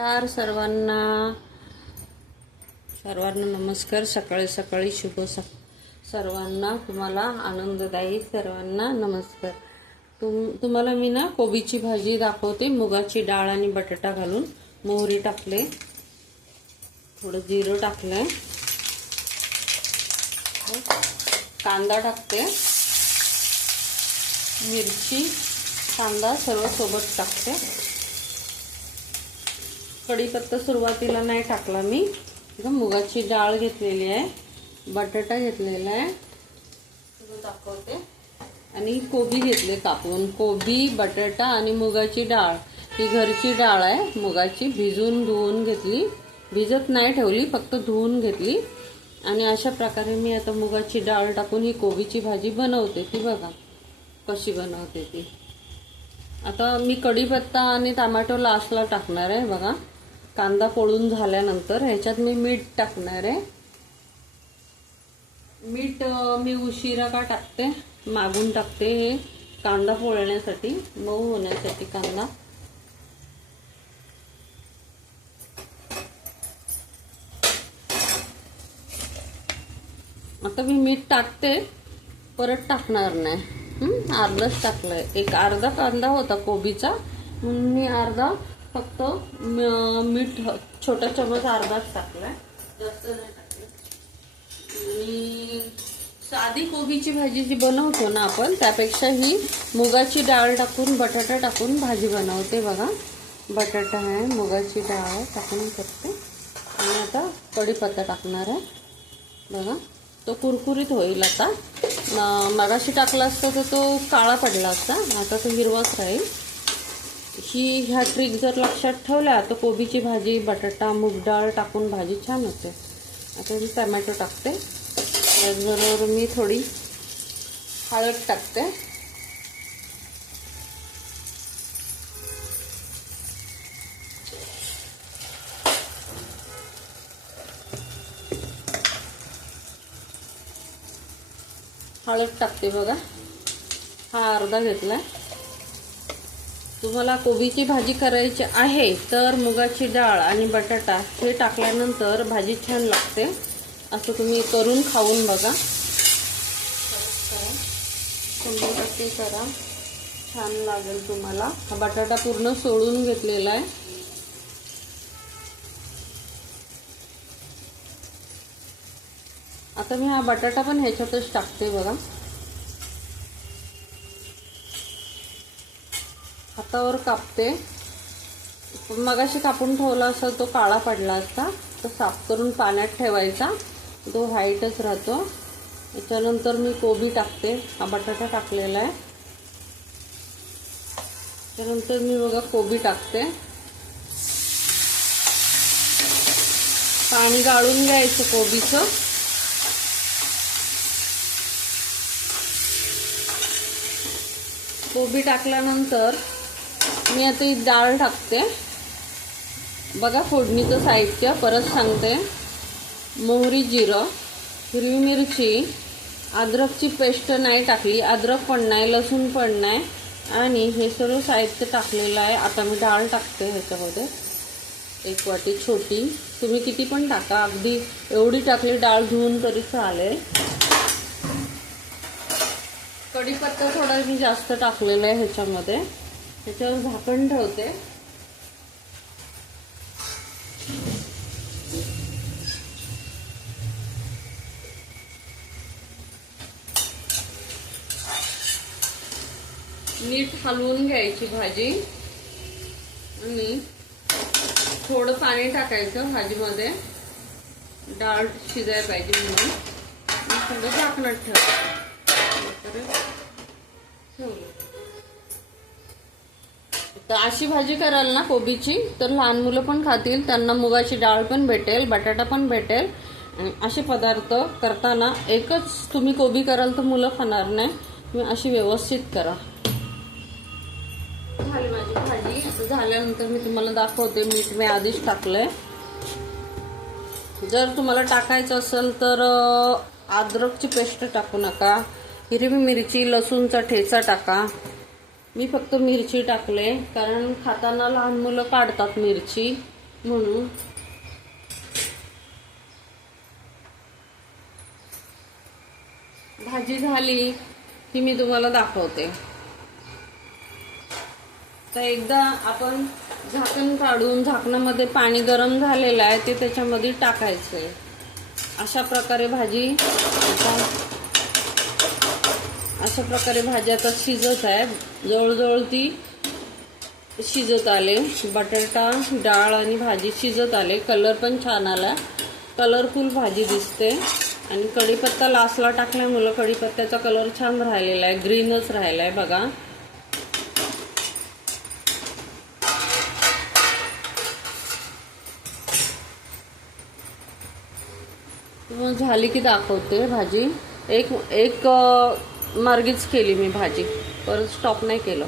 सर्वांना नमस्कार. सकाळी सकाळी शुभ सर्वांना. तुम्हाला आनंददायी सर्वांना नमस्कार. तुम्हाला मी ना कोबीची भाजी दाखवते. मुगाची डाळ आणि बटाटा घालून मोहरी टाकले, थोडं जिरं टाकलंय, कांदा टाकते, मिरची कांदा सर्व सोबत टाकते. कढीपत्ता सुरुवातीला नाही टाकला मी. मुगाची डाळ घेतलेली आहे, बटाटा घेतलेला आहे दाखवते, आणि कोबी घेतले कापून. कोबी, बटाटा आणि मुगाची डाळ ही घरची डाळ आहे. मुगाची भिजून धुवून घेतली, भिजत नाही ठेवली, फक्त धुवून घेतली. आणि अशा प्रकारे मी आता मुगाची डाळ टाकून ही कोबीची भाजी बनवते. ती बघा कशी बनवते ती. आता मी कढीपत्ता आणि टोमॅटो लास्टला टाकणार आहे. बघा कांदा पोळून झाल्यानंतर ह्याच्यात मी मीठ टाकणार आहे. मीठ मी उशिरा का टाकते, मागून टाकते, हे कांदा पोळण्यासाठी, मऊ होण्यासाठी कांदा. आता मी मीठ टाकते, परत टाकणार नाही. अर्धाच टाकलाय. एक अर्धा कांदा होता कोबीचा म्हणून मी अर्धा फक्त मीठ छोटा चमच अर्धाच टाकलाय, जास्त नाही टाकलं. आणि साधी कोबीची भाजी जी बनवतो ना आपण, त्यापेक्षा ही मुगाची डाळ टाकून बटाटा टाकून भाजी बनवते. बघा बटाटा आहे, मुगाची डाळ टाकून करते. आणि आता कढीपत्ता टाकणार आहे. बघा तो कुरकुरीत होईल. आता मगाशी टाकला असता तर तो काळा पडला असता, आता तो हिरवाच राहील. ह्या ट्रिक जर लक्षात ठेवल्या तर कोबीची भाजी, बटाटा, मूग डाळ टाकून भाजी छान होते. आता मी टोमॅटो टाकते, त्याचबरोबर मी थोडी हळद टाकते. हळद टाकते. बघा हा अर्धा घेतलाय. तुम्हाला कोबीची भाजी करायची आहे तर मुगाची डाळ आणि बटाटा हे टाकल्यानंतर भाजी छान लागते. असं तुम्ही करून खाऊन बघा. 100% करा, छान लागेल तुम्हाला. हा बटाटा पूर्ण सोडून घेतलेला आहे. आता मी हा बटाटा पण ह्याच्यातच टाकते. बघा हातावर कापते. मगाशी कापून ठेवला असता तो काळा पडला असता, तो साफ करून पाण्यात ठेवायचा, तो व्हाईटच राहतो. त्याच्यानंतर मी कोबी टाकते, हा बटाटा टाकलेला आहे. त्यानंतर मी बघा कोबी टाकते. पाणी गाळून घ्यायचं कोबीचं. कोबी टाकल्यानंतर मी आता ही डाळ टाकते. बघा फोडणीचं साहित्य परत सांगते. मोहरी, जिरं, हिरवी मिरची, अद्रकची पेस्ट नाही टाकली, अद्रक पण नाही, लसूण पण नाही, आणि हे सर्व साहित्य टाकलेलं आहे. आता मी डाळ टाकते ह्याच्यामध्ये. 1 वाटी छोटी, तुम्ही किती पण टाका, अगदी एवढी टाकली डाळ धुवून तरी चालेल. कढीपत्ता थोडा मी जास्त टाकलेला आहे ह्याच्यामध्ये. ह्याच्यावर झाकण ठेवते. नीट हलवून घ्यायची भाजी आणि थोडं पाणी टाकायचं भाजीमध्ये, डाळ शिजायला पाहिजे म्हणून. थोडं झाकणात ठेवायचं. तर अशी भाजी कराल ना कोबीची तर लहान मुलं पण खातील, त्यांना मुगाची डाळ पण भेटेल, बटाटा पण भेटेल. आणि असे पदार्थ करताना एकच तुम्ही कोबी कराल तर मुलं खाणार नाही. तुम्ही अशी व्यवस्थित करा. झाली माझी भाजी. झाल्यानंतर मी तुम्हाला दाखवते. मीठ मी आधीच टाकलंय. जर तुम्हाला टाकायचं असेल तर अद्रकची पेस्ट टाकू नका, हिरवी मिरची, लसूणचा ठेचा टाका. मी फक्त मिरची टाकले कारण खाताना लहान मुलं काढतात मिरची. म्हणून भाजी झाली की मी तुम्हाला दाखवते. तर एकदा आपण झाकण काढून झाकणामध्ये पाणी गरम झालेलं आहे ते त्याच्यामध्ये टाकायचंय. अशा प्रकारे भाजी आता शिजत आहे. जवळजवळ ती शिजत आले. बटाटा डाळ आणि भाजी शिजत आले. कलर पण छान आला. कलरफुल भाजी दिसते. आणि कढीपत्ता लास्टला टाकल्यामुळे कढीपत्त्याचा कलर छान राहिलेला आहे. ग्रीनच राहिला आहे बघा. झाली की दाखवते भाजी. एक मार्गीच केली मी भाजी, परत स्टॉप नाही केलं.